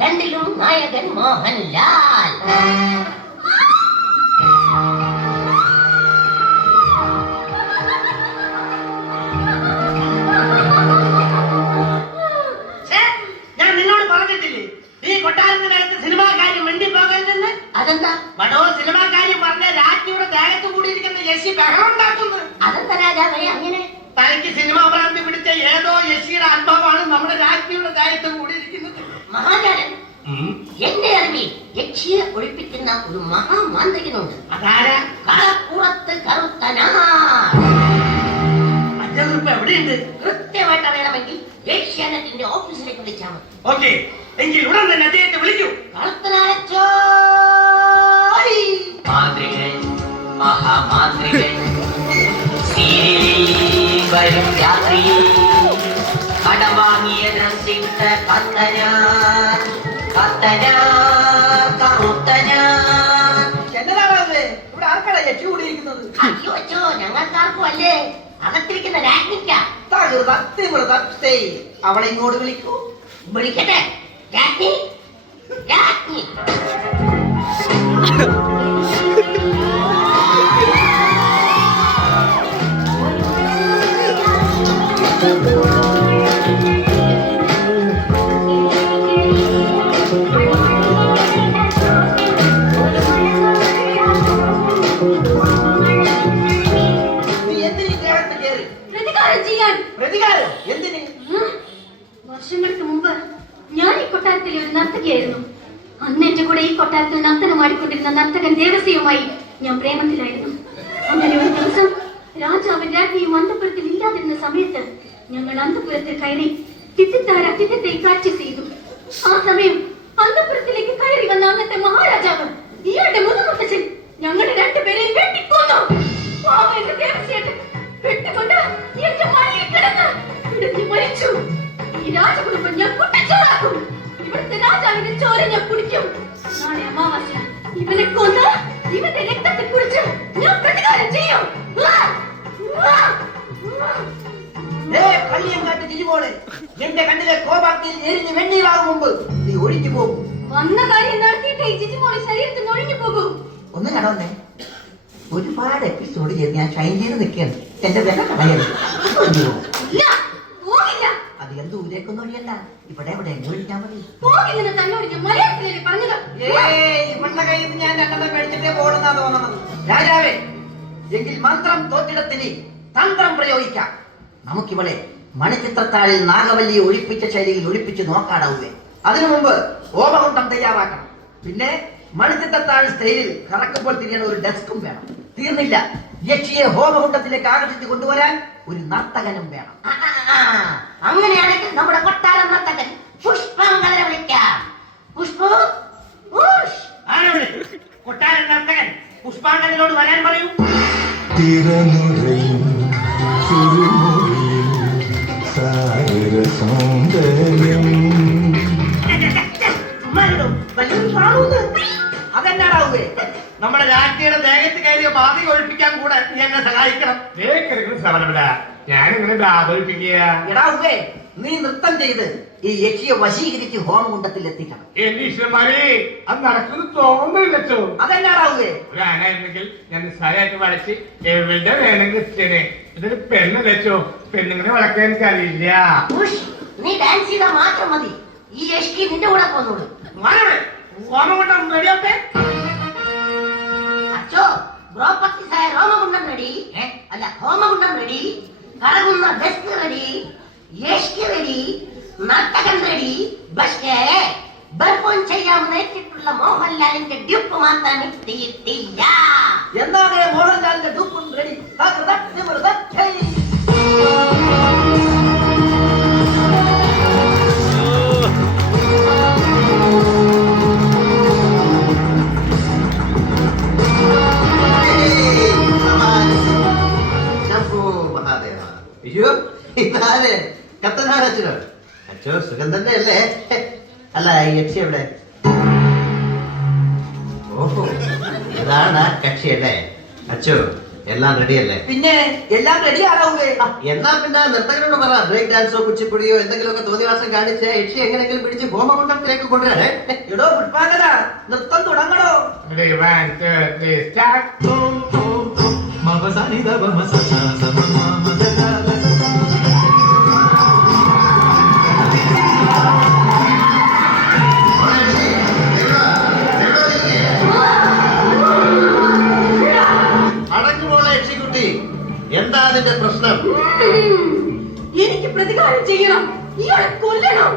രണ്ടിലും നായകൻ മോഹൻലാൽ. ഞാൻ നിന്നോട് പറഞ്ഞിട്ടില്ലേ ഈ കൊട്ടാരത്തിനകത്ത് സിനിമാക്കാര്യം വേണ്ടി പോകരുതെന്ന്? അതെന്താ? വടോ സിനിമാക്കാര്യം പറഞ്ഞ രാജ്ഞിയുടെ ദേഹത്ത് കൂടിയിരിക്കുന്ന യശി ബഹളം ഉണ്ടാക്കുന്നു. അതെന്താ രാജാവേ അങ്ങനെ? തനിക്ക് സിനിമാ ഭ്രാന്തി പിടിച്ച ഏതോ യശിയുടെ ആത്മാവാണ് നമ്മുടെ രാജ്ഞിയുടെ ദേഹത്ത് കൂടിയിരിക്കുന്നത്. മഹാരാജൻ, എന്റെ അറിവിൽ യക്ഷിയെ ഒഴിപ്പിക്കുന്ന ഒരു മഹാമാന്ത്രികനുണ്ട്. അതാരാ? കളപ്പുറത്ത് കറുത്തനാ. എവിടെയുണ്ട്? കൃത്യമായിട്ട് അറിയണമെങ്കിൽ ഏഷ്യാനെറ്റിന്റെ ഓഫീസിലേക്ക് വിളിച്ചാൽ മതി. ഓക്കെ, എങ്കിൽ ഉടൻ തന്നെ അദ്ദേഹത്തെ വിളിക്കൂ. കളത്തനാരച്ചോ. മാന്ത്രികൻ, മഹാമാന്ത്രികൻ, വരും രാത്രി കടവാങ്ങിയ രസിട്ട കത്തന കത്തന കറുത്തന. എന്നതാണത്? ഇവിടെ ആർക്കാണ് യക്ഷി കൂടിയിരിക്കുന്നത്? അയ്യോ അച്ഛോ, ഞങ്ങൾക്കാർക്കും അല്ലേ, അകത്തിരിക്കുന്ന രാജ്ഞിക്ക. അവളെ ഇങ്ങോട്ട് വിളിക്കൂ. വിളിക്കട്ടെ. രാജ്ഞി, രാജ്ഞി. വർഷങ്ങൾക്ക് മുമ്പ് ഞാൻ ഈ കൊട്ടാരത്തിലെ ഒരു നർത്തകിയായിരുന്നു. അന്ന് എന്റെ കൂടെ ഈ കൊട്ടാരത്തിൽ നർത്തനമാടിക്കൊണ്ടിരുന്ന നർത്തകൻ ദേവസ്യവുമായി ഞാൻ പ്രേമത്തിലായിരുന്നു. അങ്ങനെ ഒരു ദിവസം രാജാവും രാജ്ഞിയും അന്തപുരത്തിൽ ഇല്ലാതിരുന്ന സമയത്ത് ഞങ്ങൾ അന്തപുരത്തിൽ കയറി തിത്തിത്താര തിത്തത്തെ പ്രാക്ടീസ് ചെയ്തു. ആ സമയം അന്തപുരത്തിലേക്ക് കയറി വന്ന അന്നത്തെ മഹാരാജാവ് ഇയാളുടെ മുതുമുത്തച്ഛൻ ഞങ്ങളുടെ രണ്ടുപേരെയും വെട്ടിക്കൊന്നു. വെട്ടുകൊണ്ട് എന്റെ മടിയിൽ കിടന്ന് ഇടിഞ്ഞു മരിച്ചു. ഈ രാജകുടുംബം ഞാൻ കുട്ടിച്ചോറാക്കും. ഇവിടുത്തെ രാജാവിന്റെ ചോര ഞാൻ കുടിക്കും. നാളെ അമാവാസ്യ ഇവനെ കൊന്ന് ഇവന്റെ രക്തത്തെ കുറിച്ച് ഞാൻ പ്രതികാരം ചെയ്യും. എന്റെ കണ്ണിലെ കോപാഗ്നിയിൽ എരിഞ്ഞു വെണ്ണീരാകും മുമ്പ് നീ ഒഴിഞ്ഞു പോകും. വന്ന കാര്യം നടത്തിയിട്ട് ഈ ജിജിമോളെ ശരീരത്തിൽ നിന്ന് ഒഴിഞ്ഞു പോകും. ഒന്ന് കടന്നേ. ഒരുപാട് എപ്പിസോഡ് ചെയ്ത് ഞാൻ ഷൈൻ ചെയ്ത് നിൽക്കുകയാണ്. എന്റെ വില കളയരുത്. അധികം ദൂരേക്കൊന്നും ഒഴിയല്ല. ഇവിടെ എവിടെ ഒഴിഞ്ഞാൽ മതി. തന്നോട് ഞാൻ മലയാളത്തിലല്ലേ പറഞ്ഞത്. ഇവളുടെ കയ്യിൽ നിന്ന് ഞാൻ രണ്ടെണ്ണം മേടിച്ചിട്ടേ പോകണമെന്നാ തോന്നുന്നത്. രാജാവേ, എങ്കിൽ മന്ത്രം തോറ്റിടത്തിന് തന്ത്രം പ്രയോഗിക്കാം. നമുക്കിവളെ മണിച്ചിത്രത്താഴിൽ നാഗവല്ലിയെ ഒഴിപ്പിച്ച ശൈലിയിൽ ഒഴിപ്പിച്ച് നോക്കാടാവുകയെ. അതിനു മുമ്പ് ഓപകുണ്ടം തയ്യാറാക്കണം. പിന്നെ മണിച്ചിത്രത്താഴ് സ്റ്റൈലിൽ കറക്കുമ്പോൾ തിരിയാൻ ഒരു ഡെസ്കും വേണം. തീർന്നില്ല, യക്ഷിയെ ഹോമകുണ്ടത്തിലേക്ക് ആകർഷിച്ച് കൊണ്ടുവരാൻ ഒരു നർത്തകനും വേണം. അങ്ങനെയാണെങ്കിൽ നമ്മുടെ കൊട്ടാരം നർത്തകൻ പുഷ്പാങ്കനെ വിളിക്കാം. പുഷ്പു, കൊട്ടാരം നർത്തകൻ പുഷ്പാങ്കനോട് വരാൻ പറയൂ. തിരനുറയും ചുരുമുറിയും സാഗരസൗന്ദര്യം. അതെന്നാടാവേ? നമ്മുടെ രാജ്ഞിയുടെ ദേഹത്ത് കയറിയ ബാധ ഒഴിപ്പിക്കാൻ കൂടെ നീ എന്നെ സഹായിക്കണം. ഞാനിങ്ങനെ ബാധൊഴിപ്പിക്കുക. എടാവേ, നീ നൃത്തം ചെയ്ത് ഈ യക്ഷിയെ വശീകരിച്ച് ഹോമകുണ്ടത്തിൽ എത്തിക്കണം. എന്റെ ഈശ്വരന്മാരെ, അത് നടക്കുന്നു തോന്നുന്നില്ലച്ചോ. അതെന്നാടാവേ? ഒരു ആനായിരുന്നെങ്കിൽ ഞാൻ നിസ്സാരമായിട്ട് വളച്ച് എവിടെ വേണമെങ്കിൽ എത്തിച്ചേനെ. ഇതൊരു പെണ്ണല്ലച്ചോ. പെണ്ണുങ്ങളെ വളക്കാൻ എനിക്കറിയില്ല. നീ ഡാൻസ് ചെയ്താൽ മാത്രം മതി. ഈ യക്ഷി നിന്റെ കൂടെ പോന്നോളൂ. ഹോമകുണ്ടം റെഡിയാട്ടെ. അച്ചോ, ബ്രോപ്പത്തിസായ രോമകുണ്ടം റെഡി. അല്ല, ഹോമകുണ്ടം റെഡി, കറങ്ങുന്ന ഡെസ്ക് റെഡി, യക്ഷി റെഡി, നർത്തകൻ റെഡി. പക്ഷേ പെർഫോം ചെയ്യാമെന്ന് ഏറ്റിട്ടുള്ള മോഹൻലാലിന്റെ ഡ്യൂപ്പ് മാത്രം എത്തിയിട്ടില്ല. എന്നാകെ മോഹൻലാലിന്റെ ഡ്യൂപ്പും റെഡി. അയ്യോ, ഇതാരെ? കത്തനാരച്ചനോ? അച്ഛോ, സുഖം തന്നെ അല്ലേ? അല്ല, ഈ യക്ഷി എവിടെ? ഓഹോ, ഇതാണ് ആ കക്ഷി അല്ലേ? അച്ഛോ, എല്ലാം റെഡിയല്ലേ? പിന്നെ എല്ലാം റെഡി ആണാവേ. എന്നാ പിന്നെ നർത്തകരോട് പറ, ബ്രേക്ക് ഡാൻസോ കുച്ചിപ്പുടിയോ എന്തെങ്കിലുമൊക്കെ തോന്നിവാസം കാണിച്ച് യക്ഷി എങ്ങനെയെങ്കിലും പിടിച്ച് ഹോമകുണ്ടത്തിലേക്ക് കൊണ്ടുവരാനേ. എടോ പുഷ്പാങ്കത, നൃത്തം തുടങ്ങണോ? Ready, 1, 2, 3, start. അടങ്ങുമോളെ യക്ഷിക്കുട്ടി, എന്താ അതിന്റെ പ്രശ്നം? എനിക്ക് പ്രതികാരം ചെയ്യണം, ഇയാളെ കൊല്ലണം.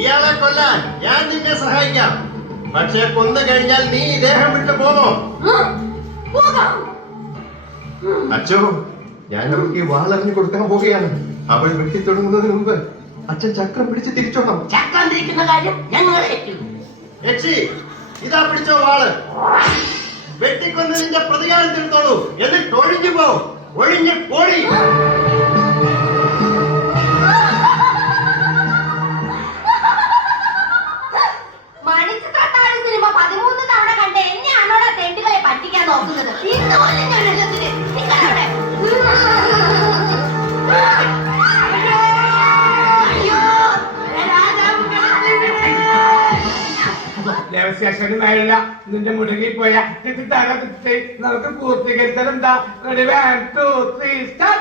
ഇയാളെ കൊല്ലാൻ ഞാൻ നിന്നെ സഹായിക്കാം. പക്ഷെ കൊന്നു കഴിഞ്ഞാൽ നീ ഈ ദേഹം വിട്ടു പോന്നോ? പോകാം. അച്ഛോ, ഞാൻ അവൾക്ക് വാളറിഞ്ഞു കൊടുക്കാൻ പോവുകയാണ്. അവൾ വെട്ടി തുടങ്ങുന്നതിന് മുമ്പ് അച്ഛൻ ചക്രം പിടിച്ച് തിരിച്ചോണം. ചക്രം തിരിക്കുന്ന കാര്യം ഞങ്ങൾ ഏറ്റു. യക്ഷി, ഇതാ പിടിച്ചോ വാള്. വെട്ടിക്കൊന്നതിന്റെ പ്രതികാരം തീർത്തോളൂ, എന്നിട്ട് ഒഴിഞ്ഞു പോ. ഒഴിഞ്ഞു പോടി. മണിച്ചിത്രത്താഴ് സിനിമ 13 തവണ കണ്ട് എന്നെയാണോടെ തെണ്ടുകളെ പറ്റിക്കാൻ നോക്കുന്നത്? ഇന്ന് പോലും ഞാൻ എഴുതുന്നില്ല. നിങ്ങളവിടെ. അയ്യോ, രാജാവ് ദേവസ്യാശ്വരമായില്ല നിന്റെ മുടങ്ങിപ്പോയ ഇത് തല നമുക്ക് പൂർത്തീകരിച്ചാൽ എന്താ? 1, 2, 3, start.